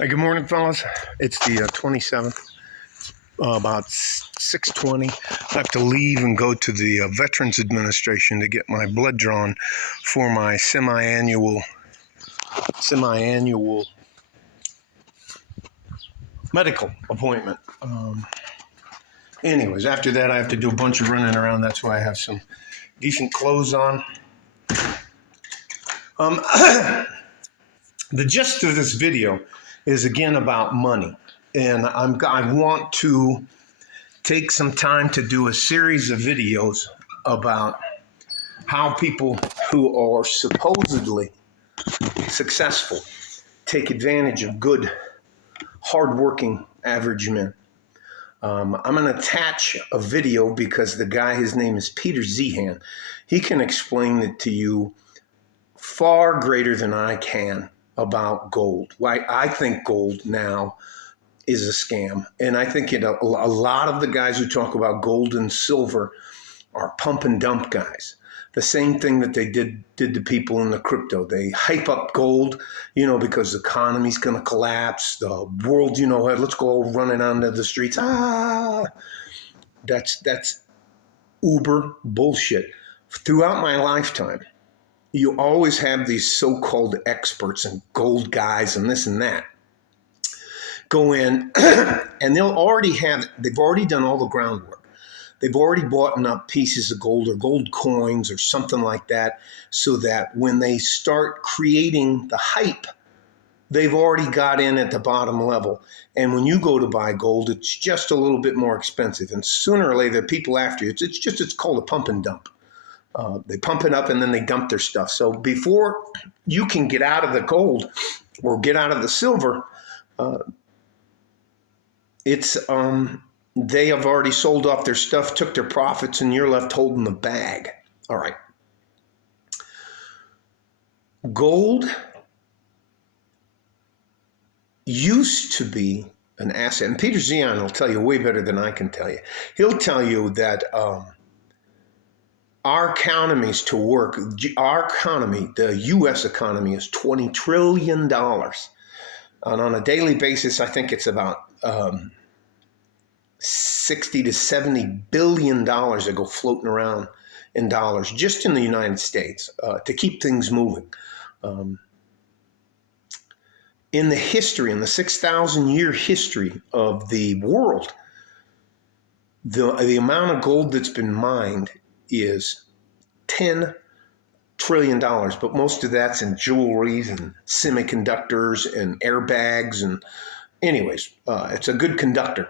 Hey, good morning, fellas. It's the 27th, about 6:20. I have to leave and go to the Veterans Administration to get my blood drawn for my semi-annual medical appointment. Anyways, after that, I have to do a bunch of running around. That's why I have some decent clothes on. The gist of this video is again about money, and I want to take some time to do a series of videos about how people who are supposedly successful take advantage of good, hardworking, average men. I'm going to attach a video because the guy, his name is Peter Zeihan. He can explain it to you far greater than I can about gold. Why I think gold now is a scam. And I think a lot of the guys who talk about gold and silver are pump and dump guys. The same thing that they did to people in the crypto. They hype up gold, because the economy's going to collapse. The world, let's go all running onto the streets. That's uber bullshit. Throughout my lifetime, you always have these so-called experts and gold guys and this and that go in and they've already done all the groundwork. They've already bought up pieces of gold or gold coins or something like that, so that when they start creating the hype, they've already got in at the bottom level. And when you go to buy gold, it's just a little bit more expensive. And sooner or later, people after you, it's called a pump and dump. They pump it up and then they dump their stuff. So before you can get out of the gold or get out of the silver, they have already sold off their stuff, took their profits, and you're left holding the bag. All right. Gold used to be an asset, and Peter Zeihan will tell you way better than I can tell you. He'll tell you that our economies to work, the U.S. economy is $20 trillion. And on a daily basis, I think it's about 60 to 70 billion dollars that go floating around in dollars just in the United States to keep things moving. In the 6,000-year history of the world, the amount of gold that's been mined is $10 trillion, but most of that's in jewelry and semiconductors and airbags. And anyways, it's a good conductor.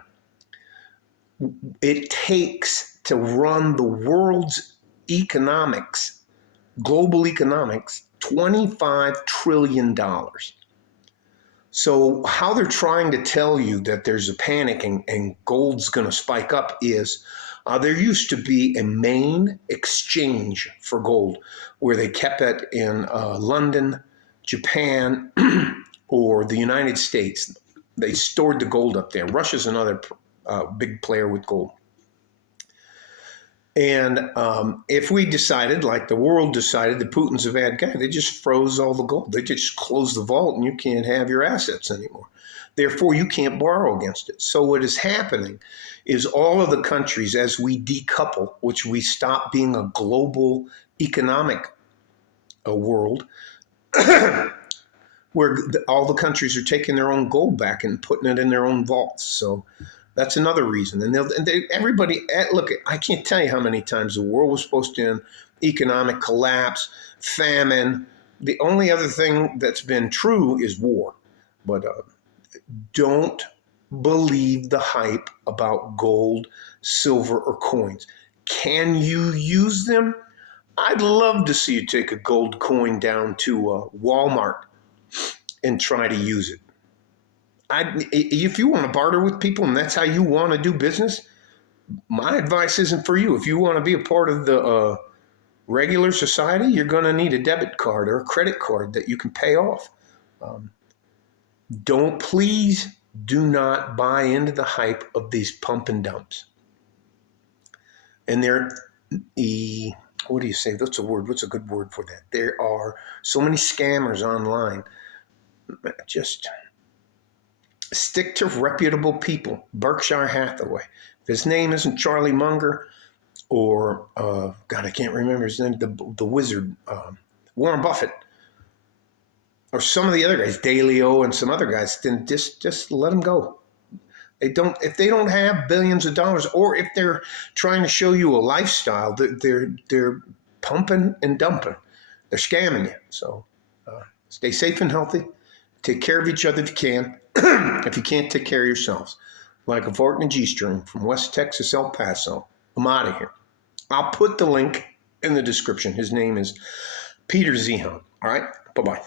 It takes to run the world's economics, global economics, $25 trillion. So how they're trying to tell you that there's a panic and gold's going to spike up is there used to be a main exchange for gold where they kept it in London, Japan, or the United States. They stored the gold up there. Russia's another big player with gold. And if we decided, like the world decided that Putin's a bad guy, they just froze all the gold. They just closed the vault and you can't have your assets anymore. Therefore, you can't borrow against it. So what is happening is all of the countries, as we decouple, which we stop being a global economic world, where all the countries are taking their own gold back and putting it in their own vaults. So that's another reason. And everybody, look, I can't tell you how many times the world was supposed to end, economic collapse, famine. The only other thing that's been true is war. But don't believe the hype about gold, silver, or coins. Can you use them? I'd love to see you take a gold coin down to Walmart and try to use it. If you want to barter with people and that's how you want to do business, my advice isn't for you. If you want to be a part of the regular society, you're going to need a debit card or a credit card that you can pay off. Please do not buy into the hype of these pump and dumps. And what do you say? What's a word? What's a good word for that? There are so many scammers online. Stick to reputable people. Berkshire Hathaway. If his name isn't Charlie Munger or, God, I can't remember his name, the wizard, Warren Buffett, or some of the other guys, Dalio and some other guys, then just let them go. If they don't have billions of dollars, or if they're trying to show you a lifestyle, they're pumping and dumping. They're scamming you. So stay safe and healthy. Take care of each other if you can. If you can't, take care of yourselves. Like a Vort and a G-string from West Texas, El Paso. I'm out of here. I'll put the link in the description. His name is Peter Zeihan. All right? Bye-bye.